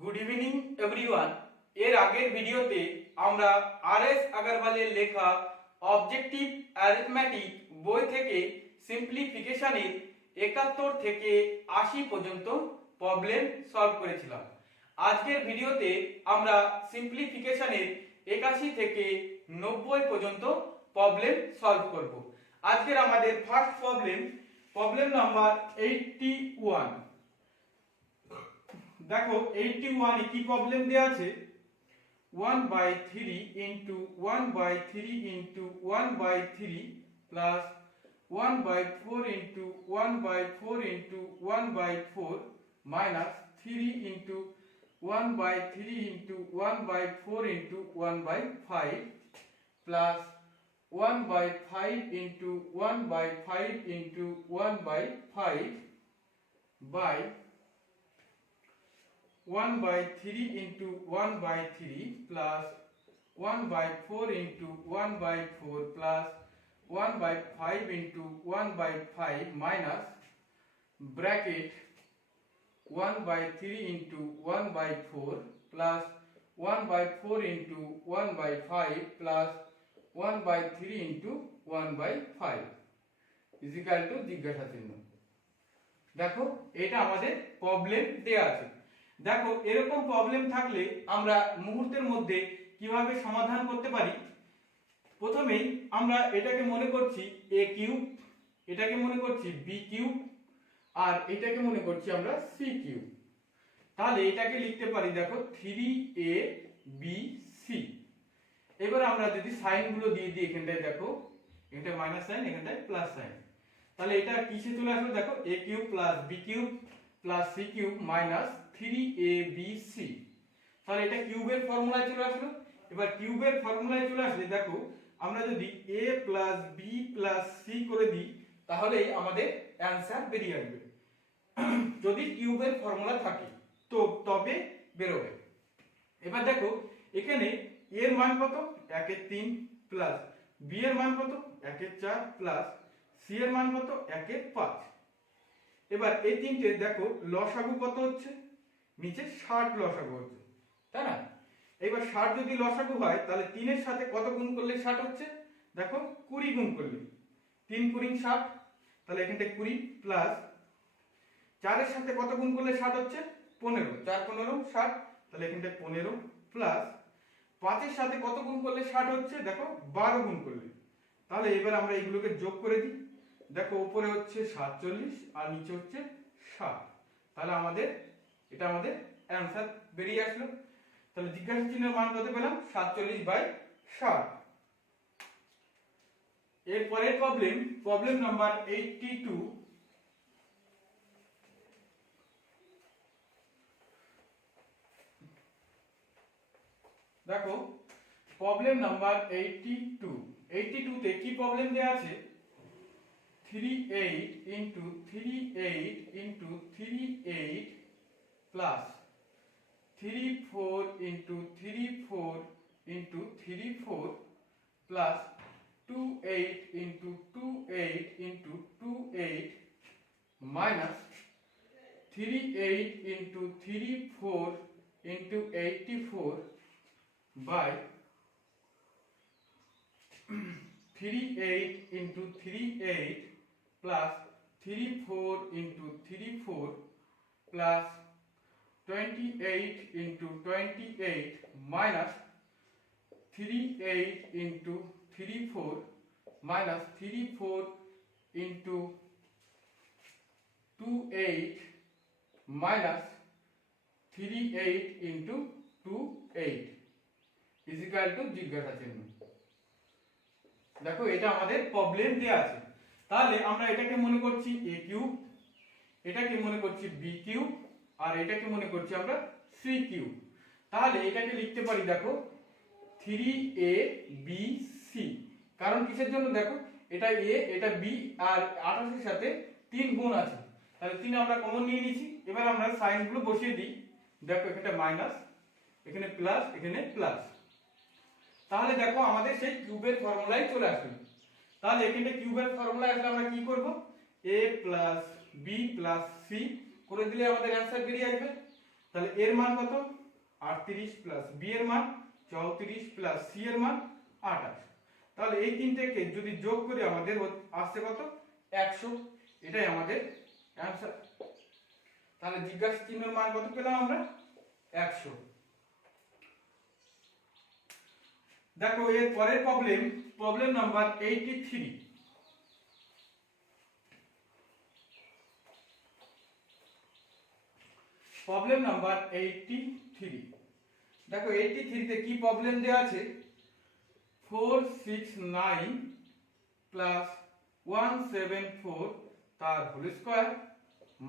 Good evening everyone. এর আগের ভিডিওতে আমরা আর.এস. আগরওয়ালের লেখা অবজেক্টিভ অ্যারিথমেটিক বই থেকে সিম্পলিফিকেশনের 71 থেকে 80 পর্যন্ত প্রবলেম সলভ করেছিলাম। আজকের ভিডিওতে আমরা সিম্পলিফিকেশনের 81 থেকে 90 পর্যন্ত প্রবলেম সলভ করব। আজকের আমাদের ফার্স্ট প্রবলেম নাম্বার 81। দেখো 81 এ কি প্রবলেম দেয়া আছে, 1/3 into 1/3 into 1/3 plus 1/4 into 1/4 into 1/4 minus 3 into 1/3 into 1/4 into 1/5 plus 1/5 into 1/5 into 1/5 by 1/3 into 1/3 plus 1/4 into 1/4 plus 1/5 into 1/5 minus bracket 1/3 into 1/4 plus 1/4 into 1/5 plus 1/3 into 1/5 is equal to জিজ্ঞাসা চিহ্ন। দেখো এটা আমাদের problem দেয়া আছে। দেখো এরকম প্রবলেম থাকলে আমরা মুহূর্তের মধ্যে কিভাবে সমাধান করতে পারি। প্রথমেই আমরা এটাকে মনে করছি a কিউব, এটাকে মনে করছি b কিউব, আর এটাকে মনে করছি আমরা c কিউব। তাহলে এটাকে লিখতে পারি দেখো 3abc। এবার আমরা যদি সাইনগুলো দিয়ে দিই, এখানটায় দেখো এখানটায় মাইনাস সাইন, এখানটায় প্লাস সাইন, তাহলে এটা কিসে চলে আসবে দেখো a cube plus b cube plus c cube minus 3abc। তাহলে এটা কিউবের ফর্মুলায় চলে আসলো। এবার কিউবের ফর্মুলায় চলে আসলে দেখো আমরা যদি a plus b plus c করে দিই তাহলে আমাদের অ্যানসার বেরিয়ে আসবে। যদি কিউবের ফর্মুলা থাকে তো তবে বেরোবে। এবার দেখো এখানে a এর মান কত 1/3 প্লাস b এর মান কত 1/4 প্লাস c এর মান কত 1/5। এবার এই তিনটে দেখো লসাগু কত হচ্ছে, নিচে 60 লসাগু হচ্ছে, তাই না? এবার 60 যদি লসাগু হয় তাহলে 3 এর সাথে কত গুণ করলে 60 হচ্ছে, দেখো 20 গুণ করলে 3 × 60, তাহলে এখানটা 20 প্লাস 4 এর সাথে কত গুণ করলে 60 হচ্ছে 15, 4 15 60, তাহলে এখানটা 15 প্লাস 5 এর সাথে কত গুণ করলে 60 হচ্ছে দেখো 12 গুণ করলে। তাহলে এবার আমরা এগুলোকে যোগ করে দিই, দেখো উপরে হচ্ছে 47 আর নিচে হচ্ছে 60, তাহলে এটা আমাদের অ্যানসার বেরিয়ে আসলো। তাহলে জিজ্ঞাসা চিহ্নের মান কত পেলাম 47/60। এরপরের প্রবলেম নাম্বার 82। দেখো প্রবলেম নাম্বার 82 তে কি প্রবলেম দেয়া আছে, 38 into 38 into 38 plus 34 into 34 into 34 plus 28 into 28 into 28 minus 38 into 34 into 84 by 38 into 38 plus 34 into 34 plus 28 into 28 minus 38 into 34 minus 34 into 28 minus 38 into 28 is equal to জিজ্ঞাসা চিহ্ন। দেখো এটা আমাদের প্রবলেম দেয়া আছে। তাহলে আমরা এটাকে মনে করছি a কিউব, এটাকে মনে করছি b কিউব, আর এটাকে মনে করছি আমরা c কিউব। তাহলে এটাকে লিখতে পারি দেখো 3abc। কারণ কিসের জন্য, দেখো এটা a এটা b আর 28 এর সাথে 3 গুণ আছে, তাহলে 3 আমরা কমন নিয়ে নিয়েছি। এবার আমরা সাইনগুলো বসিয়ে দিই, দেখো এখানে মাইনাস, এখানে প্লাস, এখানে প্লাস, তাহলে দেখো আমাদের সেই কিউবের ফর্মুলায় চলে আসবে। তাহলে এখানে কিউবের ফর্মুলায় আসলে আমরা কি করব, a plus b plus c করে দিলে আমাদের অ্যানসার বেরিয়ে আসবে। তাহলে এর মান কত 38 প্লাস বি এর মান 34 প্লাস সি এর মান 28। তাহলে এই তিনটেকে যদি যোগ করি আমাদের আসছে কত 100। এটাই আমাদের অ্যানসার। তাহলে জিজ্ঞাসা চিহ্নের মান কত পেলাম আমরা 100। দেখো এর পরের প্রবলেম নাম্বার 83। Problem number 83। দেখো 83 তে কি প্রবলেম দেওয়া আছে 469 প্লাস 174 তার হোল স্কয়ার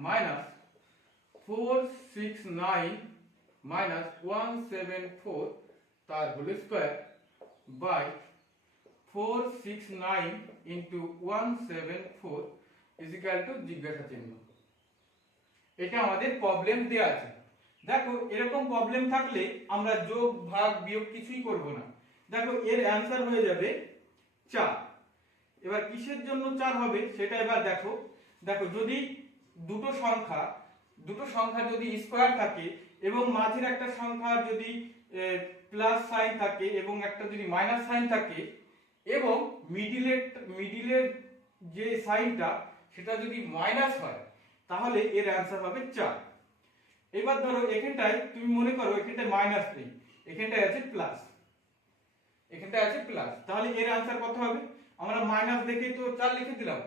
মাইনাস 469 মাইনাস 174 তার whole square by 469 into 174 is equal to জিজ্ঞাসা চিহ্ন। এটা আমাদের প্রবলেম দেয়া আছে। দেখো এরকম প্রবলেম থাকলে আমরা যোগ ভাগ বিয়োগ কিছুই করব না। দেখো এর অ্যানসার হয়ে যাবে 4। এবার কিসের জন্য 4 হবে সেটা এবার দেখো। দেখো যদি দুটো সংখ্যা যদি স্কয়ার থাকে এবং মাঝের একটা সংখ্যা যদি প্লাস সাইন থাকে এবং একটা যদি মাইনাস সাইন থাকে এবং মিডিলের যে সাইনটা সেটা যদি মাইনাস হয় তাহলে এর অ্যানসার হবে 4। এবার ধরো এখানটায় তুমি মনে করো এখানটায় মাইনাস নেই, এখানটায় আছে প্লাস, তাহলে এর অ্যানসার কত হবে? আমরা মাইনাস দেখেই তো 4 লিখে দিলাম।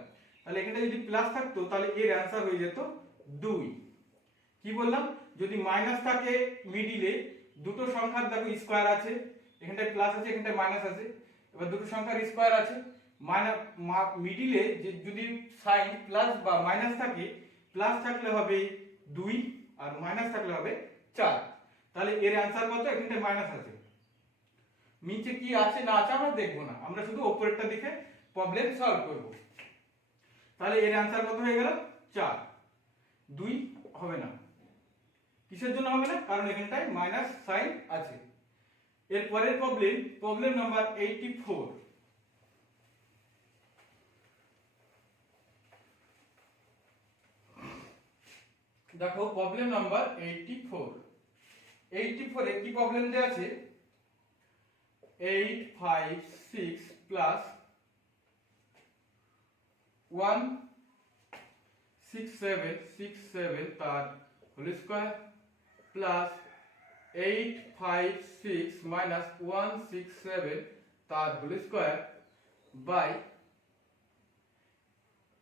তাহলে এখানটায় যদি প্লাস থাকতো তাহলে এর অ্যানসার হয়ে যেত 2। কি বললাম? যদি মাইনাস থাকে মিডিলে, দুটো সংখ্যার দেখো স্কয়ার আছে, এখানটায় প্লাস আছে এখানটায় মাইনাস আছে, এবার দুটো সংখ্যার স্কয়ার আছে, মিডিলে যদি সাইন প্লাস বা মাইনাস থাকে, প্লাস থাকলে হবে 2 আর মাইনাস থাকলে হবে 4। তাহলে এর অ্যানসার কত? এখানটায় মাইনাস আছে, নিচে কি আছে না আছে আমরা দেখব না, আমরা শুধু উপরেরটা দেখে প্রবলেম সলভ করব। তাহলে এর অ্যানসার কত হয়ে গেল? 4। 2 হবে না। কিসের জন্য হবে না? কারণ এখানটায় মাইনাস সাইন আছে। এর পরের প্রবলেম নাম্বার 84। দেখো প্রবলেম নাম্বার 84 এ কি প্রবলেম দেয়া আছে 856 প্লাস 167 তার হোল স্কয়ার প্লাস 856 মাইনাস 167 তার whole square by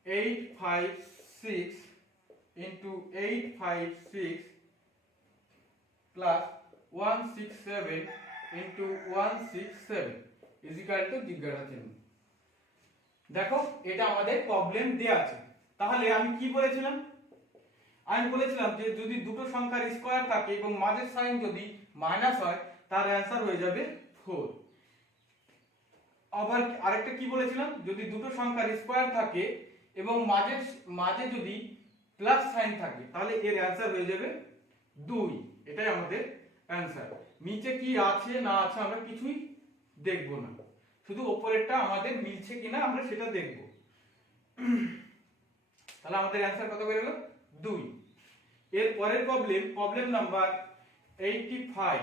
856 into 856 plus 167 into 167 is equal to জিজ্ঞাসা চিহ্ন। দেখো এটা আমাদের প্রবলেম দেয়া আছে। তাহলে আমি কি বলেছিলাম? আমি বলেছিলাম যে যদি দুটো সংখ্যার স্কয়ার থাকে এবং মাঝের সাইন যদি মাইনাস হয় তার অ্যানসার হয়ে যাবে 4। আবার আরেকটা কি বলেছিলাম? যদি দুটো সংখ্যার স্কয়ার থাকে এবং মাঝে যদি প্লাস সাইন থাকে তাহলে এর অ্যানসার হয়ে যাবে 2। এটাই আমাদের অ্যানসার। নিচে কি আছে না আছে আমরা কিছুই দেখব না, শুধু উপরেরটা আমাদের মিলছে কিনা আমরা সেটা দেখব। তাহলে আমাদের অ্যানসার কত বের হলো? 2। এর পরের প্রবলেম নাম্বার 85।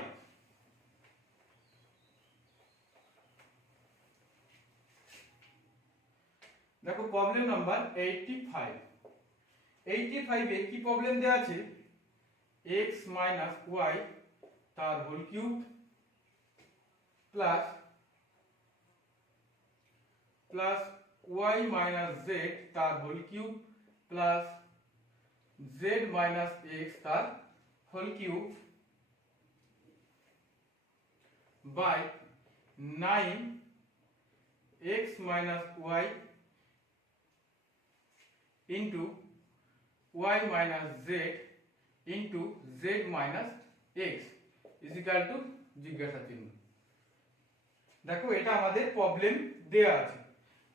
দেখো প্রবলেম নাম্বার 85 এ কি প্রবলেম দেয়া আছে x মাইনাস y তার whole cube plus y minus z তার whole cube plus z minus x তার whole cube by 9x minus y into y minus z into z minus x is equal to জিজ্ঞাসা চিহ্ন। দেখো এটা আমাদের problem দেয়া আছে।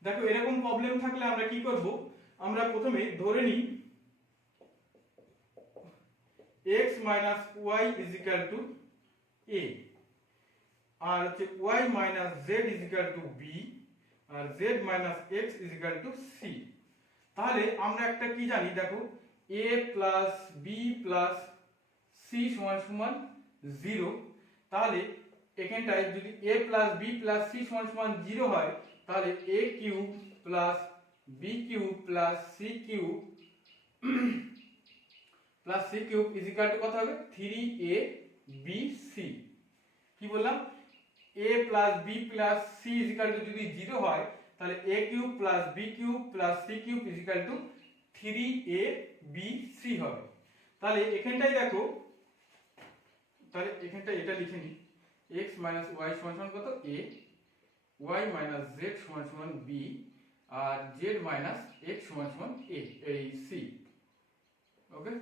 দেখো এরকম প্রবলেম থাকলে আমরা কি করব? আমরা প্রথমে ধরে নিই x minus y is equal to a আর হচ্ছে y minus z is equal to b R z minus x is equal to c। তাহলে আমরা একটা কি জানি? দেখো a plus b plus c C সমান সমান 0, তাহলে এখানটায় যদি a plus b plus c সমান সমান 0 হয়, তাহলে a cube plus b cube plus c cube plus c cube is equal to কত হবে 3abc। কি বললাম, a plus b plus c is equal to যদি 0 হয়, তাহলে a cube plus b cube plus c cube is equal to 3abc হবে। তাহলে এখানটায় দেখো, তাহলে এখানটায় এটা লিখে নি, x মাইনাস y সমান সমান কত a, y মাইনাস z সমান সমান b, আর z মাইনাস x সমান সমান a, এই c। ওকে,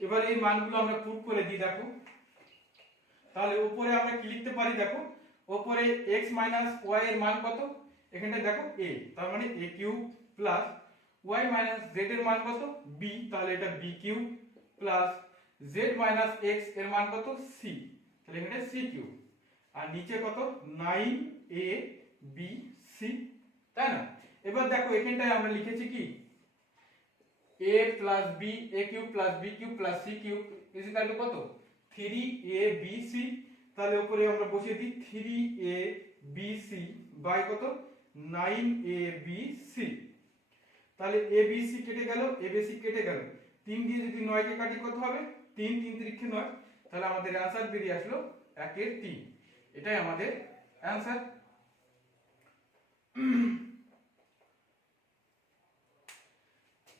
এবার এই মানগুলো আমরা পুট করে দিই। দেখো, তাহলে উপরে আমরা কি লিখতে পারি, দেখো উপরে x মাইনাস y এর মান কত, এখানটায় দেখো a, তার মানে a cube plus y minus z এর মান কত b, তাহলে এটা b cube plus z minus x এর মান কত c, তাহলে এখানে c কিউব, আর নিচে কত 9abc, তাই না? এবার দেখো এখানটায় আমরা লিখেছি কি a plus b, a cube plus b cube plus c cube is equal to কত 3abc। তাহলে উপরে আমরা বসিয়ে দিই 3abc বাই কত 9abc। তাহলে abc কেটে গেল, abc কেটে গেল, 3 দিয়ে যদি 9 কে কাটি কত হবে 3 3 3 9, তাহলে আমাদের आंसर বেরিয়ে আসলো 1 এর 3। এটাই আমাদের आंसर।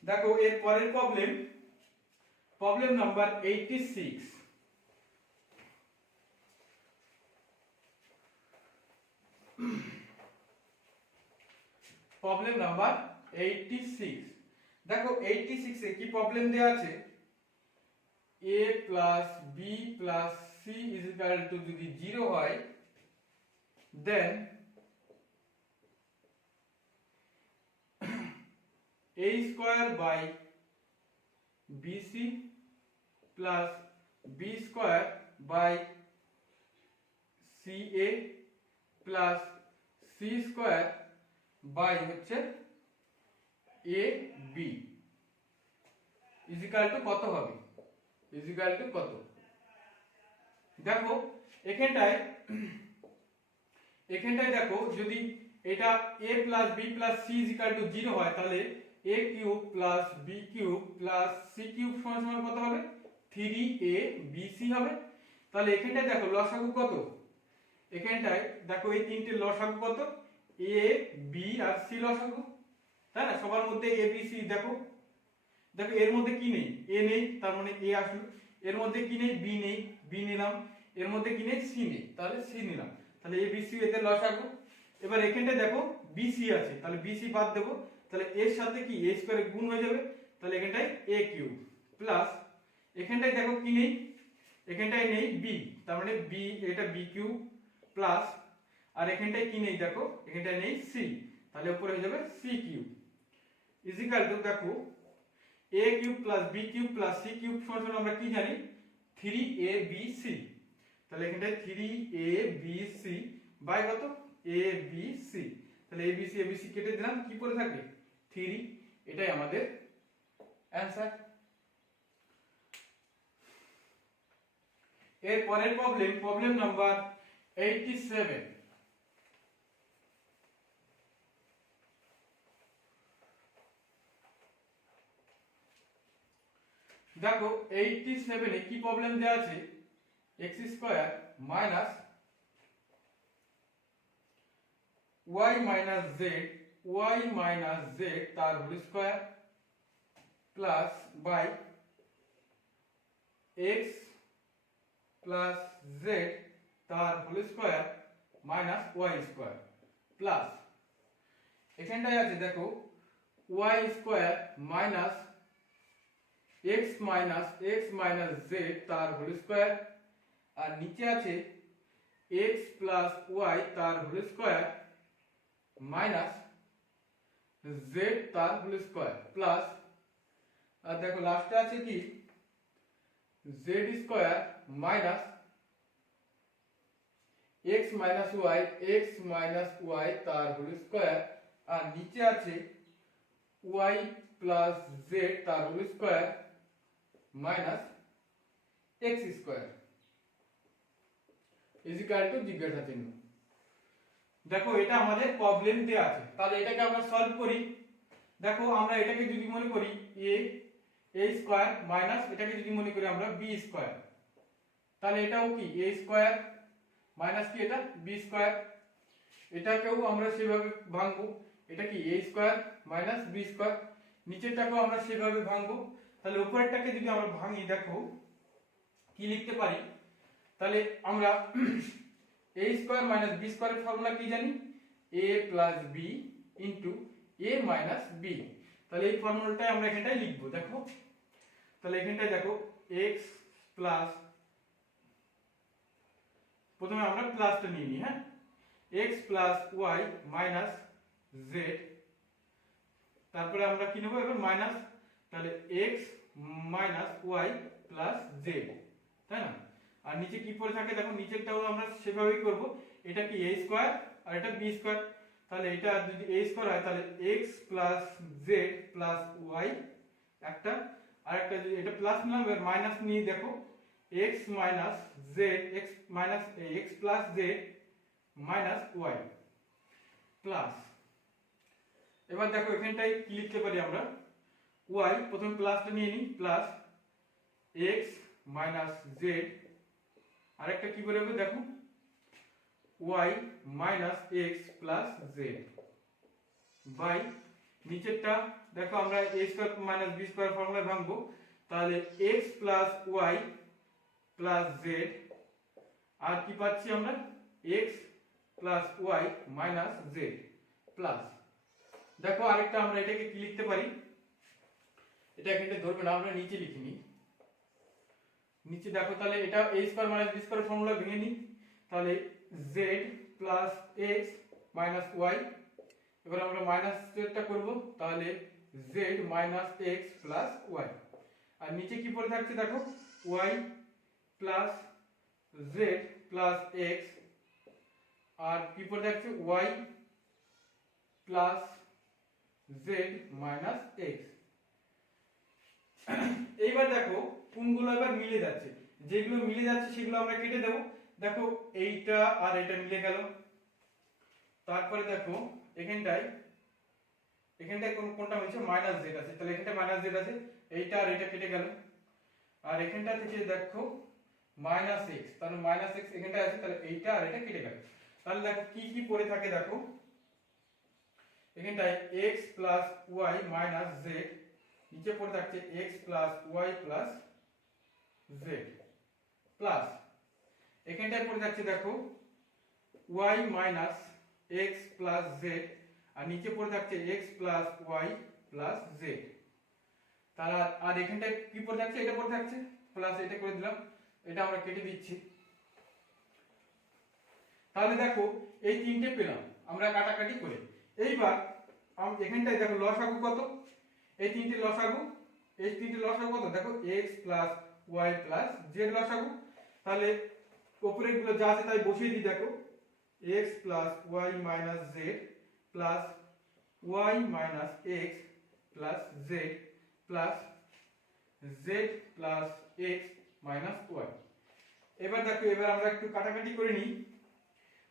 দেখো এর পরের problem, problem number 86। Problem number 86। দেখো 86 এ কি প্রবলেম দেয়া আছে, a plus b plus c is equal to যদি 0 হয়, then a square by bc plus b square by ca plus c square by হচ্ছে ab ইজ ইকুয়াল টু কত হবে, ইজ ইকুয়াল টু কত। দেখো এখানটায় দেখো যদি এটা a plus b plus c is equal two 0 হয়, তাহলে a cube plus b cube plus c cube সমান সমান কত হবে 3abc হবে। তাহলে এখানটায় দেখো লসাগু কত, এখানটায় দেখো এই তিনটে লসাগু কত a b আর c লসাগু, তাই না? সবার মধ্যে a b c, দেখো দেখো এর মধ্যে কি নেই, a নেই, তার মানে a আসলো, এর মধ্যে কি নেই b নেই, b নিলাম, এর মধ্যে কি নেই c নেই, তাহলে c নিলাম, তাহলে a b c এদের লসাগু। এবার এখানটায় দেখো bc আছে, তাহলে bc বাদ দেব, তাহলে এর সাথে কি a স্কয়ারে গুণ হয়ে যাবে, তাহলে এখানটায় a কিউব প্লাস এখানটায় দেখো কি নেই, এখানটায় নেই b, তার মানে b, এটা b কিউব প্লাস, আর এখানটায় কি নেই দেখো, এখানটায় নেই c, তাহলে উপরে হয়ে যাবে c cube is equal two দেখো a cube plus b cube plus c cube সমান আমরা কি জানি 3abc, তাহলে এখানটায় 3abc বাই কত abc, তাহলে abc abc কেটে দিলাম, কি পড়ে থাকে 3, এটাই আমাদের आंसर। এর পরের প্রবলেম, প্রবলেম নাম্বার 87। দেখো 87 এ কি প্রবলেম দেয়া আছে, x square minus y minus z তার whole square plus by x plus z তার whole square minus y square plus এখানটায় আছে দেখো y square minus x minus z তার হোল স্কয়ার, আর নিচে আছে x প্লাস y তার হোল স্কয়ার মাইনাস z তার হোল স্কয়ার প্লাস, আর দেখো লাস্টে আছে কি z square minus x minus y তার হোল স্কয়ার, আর নিচে আছে y প্লাস z তার whole square minus x square is equal to জিজ্ঞাসা চিহ্ন। দেখো এটা আমাদের প্রবলেম দেয়া আছে, তাহলে এটাকে আমরা সলভ করি। দেখো আমরা এটাকে যদি মনে করি a স্কয়ার মাইনাস এটাকে যদি মনে করি আমরা b স্কয়ার, তাহলে এটাও কি a স্কয়ার মাইনাস কি এটা b স্কয়ার, এটাকেও আমরা সেভাবে ভাঙবো, এটা কি a square minus b square, নিচেরটাকেও আমরা সেভাবে ভাঙবো। তাহলে উপরেরটাকে যদি আমরা ভাঙি দেখো কি লিখতে পারি, তাহলে আমরা a স্কয়ার মাইনাস b স্কয়ারের ফর্মুলা কি জানি, a plus b into a minus b। তাহলে এই ফর্মুলাটাই আমরা এখানটায় লিখবো। দেখো তাহলে এখানটায় দেখো x প্লাস, প্রথমে আমরা প্লাসটা নিয়ে নিই, হ্যাঁ, x plus y minus z, তারপরে আমরা কি নেব এবার মাইনাস, তাহলে x minus y plus z, তাই না? আর নিচে কি পড়ে থাকে দেখো, নিচেরটাও আমরা সেভাবেই করব, এটা কি a স্কয়ার আর এটা b স্কয়ার, তাহলে এটা যদি a স্কয়ার হয় তাহলে x plus z plus y একটা, আর একটা যদি এটা প্লাস নিলাম এবার মাইনাস নিয়ে দেখো x minus z x minus x plus z minus y plus, এবার দেখো এখানটায় কি লিখতে পারি আমরা, y প্রথমে প্লাসটা নিয়ে নিই, প্লাস x মাইনাস z, আরেকটা কি করে হবে দেখো y minus x plus z by নিচেরটা দেখো আমরা a square minus b square formula ভাঙবো, তাহলে x plus y plus z, আর কি পাচ্ছি আমরা x plus y minus z plus, দেখো আরেকটা আমরা এটাকে কি লিখতে পারি, এটা এখানে ধরবে না, আমরা নিচে লিখে নিই, নিচে দেখো তাহলে এটা a square minus b square formula ভেঙে নিই, তাহলে z plus x minus y, এবার আমরা মাইনাস টা করব, তাহলে z minus x plus y, আর নিচে কি পড়ে থাকছে দেখো y plus z plus x, আর কি পড়ে থাকছে y plus z minus x। এইবার দেখো কোনগুলো এবার মিলে যাচ্ছে, যেগুলো মিলে যাচ্ছে সেগুলো আমরা কেটে দেব, দেখো এইটা আর এটা মিলে গেল, তারপরে দেখো এখানটায় কোনটা হয়েছে মাইনাস z আছে, তাহলে এখানটা মাইনাস z আছে, এইটা আর এটা কেটে গেল, আর এখানটা থেকে দেখো মাইনাস x, তাহলে মাইনাস x এখানটা আছে, তাহলে এইটা আর এটা কেটে গেল, তাহলে দেখো কি কি পড়ে থাকে দেখো এখানটায় x plus y minus z, নিচে পড়ে থাকছে x plus y plus z plus, এখানটায় পড়ে থাকছে দেখো y minus x plus z, আর নিচে পড়ে থাকছে x plus y plus z, তাহলে আর এখানটায় কি পড়ে থাকছে, এটা পড়ে থাকছে প্লাস, এটা করে দিলাম, এটা আমরা কেটে দিচ্ছি। তাহলে দেখো এই তিনটে পেলাম আমরা কাটাকাটি করে। এইবার এখানটায় দেখো লসাগু কত, এই তিনটে লসাগু কত দেখো x plus y plus z লসাগু, তাহলে উপরের গুলো যা আছে তাই বসিয়ে দিই, দেখো x plus y minus z plus y minus x plus z plus z plus x minus y। এবার দেখো এবার আমরা একটু কাটাকাটি করে নিই,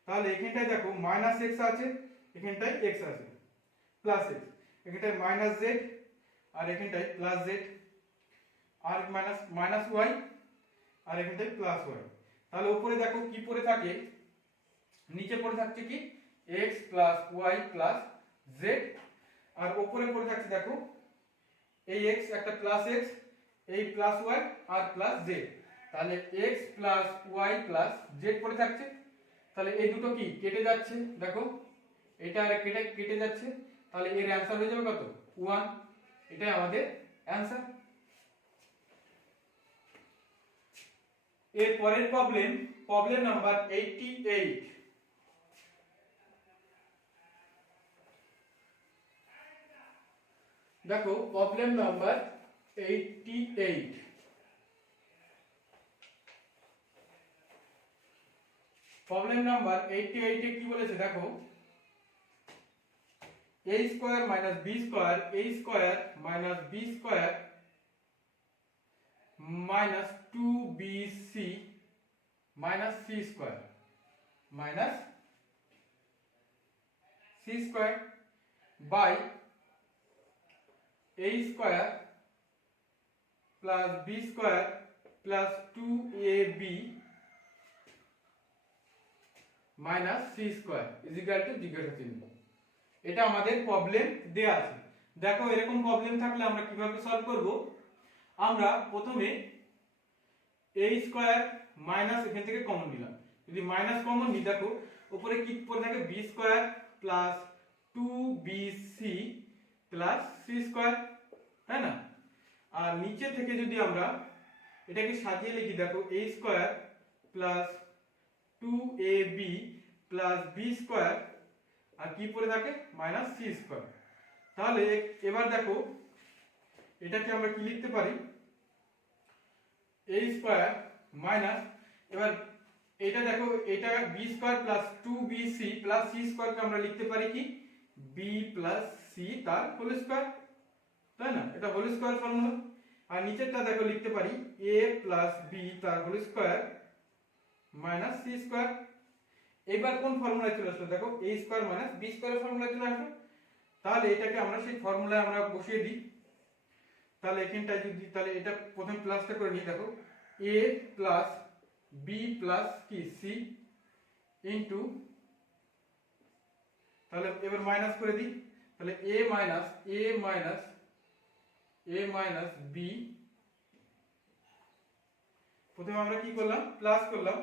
তাহলে এখানটায় দেখো মাইনাস x আছে, এখানটায় x আছে প্লাস x, এখানটায় মাইনাস z আর এখানটায় প্লাস z, আর মাইনাস মাইনাস y আর এখানটায় প্লাস y, তাহলে উপরে দেখো কি পড়ে থাকে, নিচে পড়ে থাকছে কি x plus y plus z, আর উপরে পড়ে থাকছে দেখো এই x একটা প্লাস x, এই প্লাস y আর প্লাস z, তাহলে x plus y plus z পড়ে থাকছে, তাহলে এই দুটো কি কেটে যাচ্ছে, দেখো এটা আর কেটে যাচ্ছে, তাহলে এর অ্যানসার হয়ে যাবে কত 1, এটাই আমাদের অ্যানসার। এর পরের প্রবলেম নাম্বার 88, দেখো প্রবলেম নাম্বার 88, প্রবলেম নাম্বার 88 এ কি বলেছে দেখো a square minus b square, a square minus b square minus 2bc minus c square minus c square by a square plus b square plus 2ab minus c square is equal to জিজ্ঞাসা চিহ্ন। এটা আমাদের problem দেয়া আছে। দেখো এরকম problem থাকলে আমরা কিভাবে সলভ করব। আমরা প্রথমে a স্কয়ার মাইনাস এখান থেকে কমন নিলাম, যদি মাইনাস কমন নিই দেখো উপরে কি পড়ে থাকে b square plus 2bc plus c square, তাই না? আর নিচে থেকে যদি আমরা এটাকে সাজিয়ে লিখি দেখো a square plus 2ab plus b square আর কি পড়ে থাকে মাইনাস c স্কয়ার। তাহলে এবার দেখো এটাকে আমরা কি লিখতে পারি, a স্কয়ার মাইনাস, এবার এটা দেখো এটা b square plus 2bc plus c স্কয়ারকে আমরা লিখতে পারি কি b প্লাস c তার হোল স্কয়ার, তাই না? এটা হোল স্কয়ার ফর্মুলা। আর নিচেরটা দেখো লিখতে পারি a প্লাস b তার whole square minus c square. এবার কোন ফর্মুলায় চলে আসলো দেখো a স্কয়ার মাইনাস b স্কয়ারের ফর্মুলায় চলে আসলো। তাহলে এটাকে আমরা সেই ফর্মুলায় আমরা বসিয়ে দিই। তাহলে এখানটায় যদি তাহলে এটা প্রথম প্লাসটা করে নিই দেখো a প্লাস b প্লাস কি c ইনটু, তাহলে এবার মাইনাস করে দিই, তাহলে a মাইনাস b, প্রথমে আমরা কি করলাম প্লাস করলাম,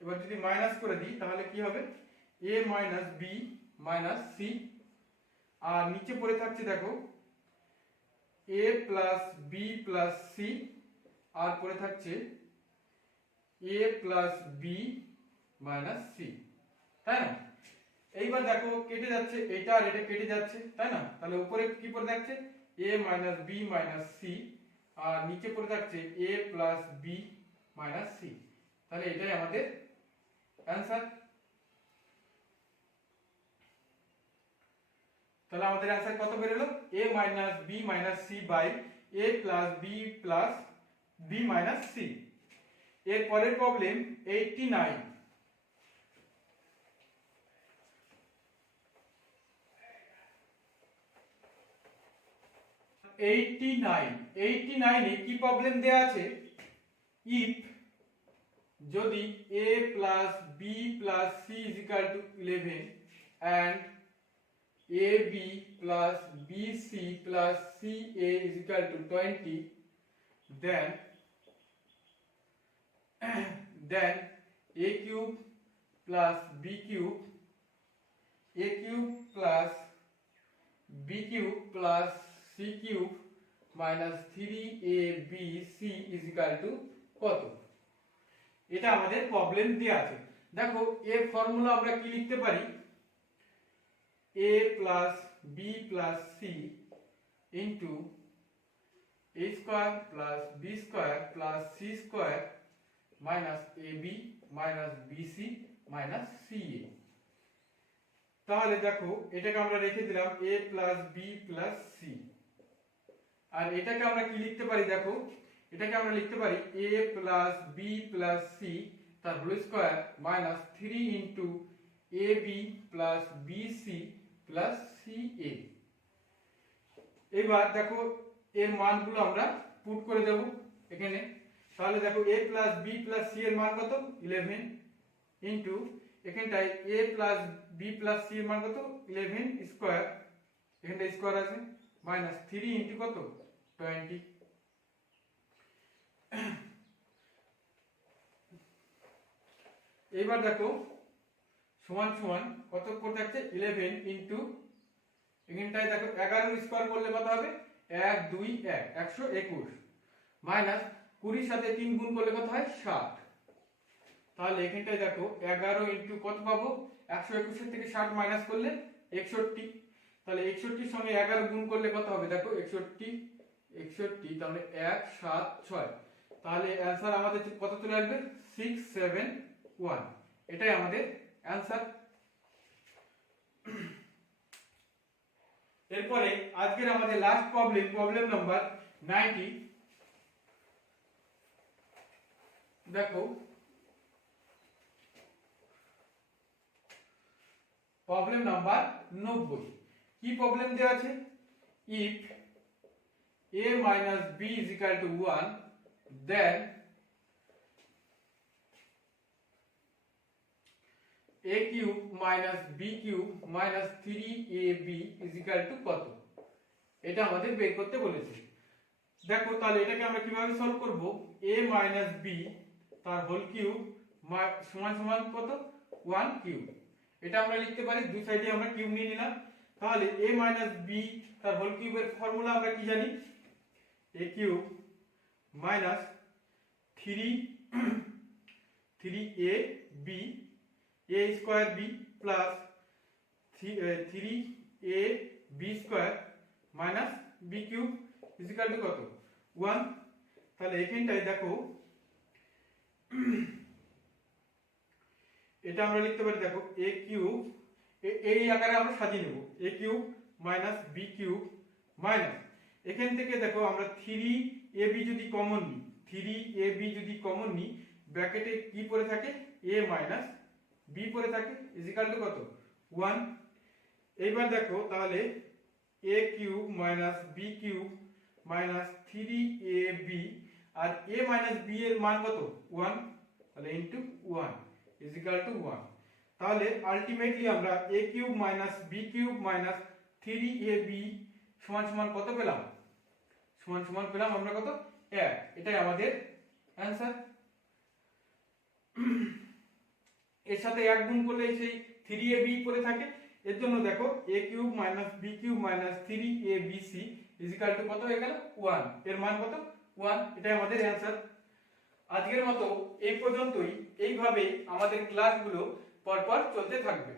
এবার যদি মাইনাস করে দিই তাহলে কি হবে a minus b minus c, আর নিচে পড়ে থাকছে দেখো a plus b plus c আর পড়ে থাকছে a plus b minus c, তাই না? এইবার দেখো কেটে যাচ্ছে এটা আর এটা কেটে যাচ্ছে, তাই না? তাহলে উপরে কি পড়ে থাকছে a minus b minus c আর নিচে পড়ে থাকছে a plus b minus c। তাহলে এটাই আমাদের অ্যান্সার। তাহলে আমাদের অ্যান্সার কত বেরোলো a minus b minus c by a plus b plus b minus c। এর পরের প্রবলেম 89। 89 এ কি প্রবলেম দেয়া আছে, ইফ যদি a plus b plus c is equal to 11 and ab plus bc plus ca is equal to 20, then a cube plus b cube plus b cube plus c cube minus 3abc is equal to কত? এটা আমাদের problem দেয়া আছে। দেখো এর formula আমরা কি লিখতে পারি, a plus b plus c into a square plus b square plus c square minus ab minus bc minus ca। তাহলে দেখো এটাকে আমরা রেখে দিলাম a plus b plus c, আর এটাকে আমরা কি লিখতে পারি দেখো এটাকে আমরা লিখতে পারি a plus b plus c তার হোল স্কয়ার মাইনাস 3 into ab plus bc plus ca। এবার দেখো এর মানগুলো আমরা পুট করে দেব এখানে। তাহলে দেখো a plus b plus c এর মান কত 11 ইনটু এখানটায় a plus b plus c এর মান কত 11 স্কয়ার, এখানটা স্কয়ার আছে, মাইনাস 3 ইনটু কত 20। এবার দেখো সমান সমান কত করে থাকছে 11 ইনটু এখানটায় দেখো 11 স্কয়ার করলে কত হবে 1 2 1 121 মাইনাস 20 সাথে 3 গুণ করলে কত হয় 60। তাহলে এখানটায় দেখো 11 ইনটু কত পাবো 121 থেকে 60 মাইনাস করলে 61, তাহলে 61 এর সঙ্গে 11 গুণ করলে কত হবে দেখো 61 তাহলে 1 7 6, তাহলে অ্যানসার আমাদের কত চলে আসবে 671। এটাই আমাদের অ্যানসার। এরপরে আজকের আমাদের লাস্ট প্রবলেম নাম্বার 90। দেখো প্রবলেম নাম্বার 90 কি প্রবলেম দেওয়া আছে if a minus b is equal to 1 then a cube minus b cube minus 3ab is equal to কত এটা আমাদের বের করতে বলেছে দেখো তাহলে এটাকে আমরা কিভাবে সলভ করব a minus b তার হোল কিউব সমান সমান কত 1 কিউব এটা আমরা লিখতে পারি দুই সাইডে আমরা কিউব নিয়ে নিলাম তাহলে a minus b তার হোল কিউবের ফর্মুলা আমরা কি জানি a cube minus 3ab a square b plus 3ab square minus b cube is equal to কত 1 তাহলে এখানটায় দেখো এটা আমরা লিখতে পারি দেখো a কিউব এই আকারে আমরা সাজিয়ে নেব a cube minus b cube minus এখান থেকে দেখো আমরা 3ab যদি কমন নিই 3ab যদি কমন নিই ব্র্যাকেটে কি পড়ে থাকে a minus b পড়ে থাকে ইজ ইকুয়াল টু কত 1 এইবার দেখো তাহলে a cube minus b cube minus 3ab আর a minus b এর মান কত 1 তাহলে ইনটু 1 ইজ ইকুয়াল টু 1 তাহলে আলটিমেটলি আমরা a cube minus b cube minus 3ab সমান সমান কত পেলাম সমান সমান পেলাম আমরা কত 1 এটাই আমাদের অ্যানসার এর সাথে 1 গুণ করলে সেই 3ab পড়ে থাকে এর জন্য দেখো a cube minus b cube minus 3abc is equal to কত হয়ে গেল 1 এর মান কত 1 এটাই আমাদের অ্যানসার আজকের মতো এই পর্যন্তই এইভাবে আমাদের ক্লাসগুলো পরপর চলতে থাকবে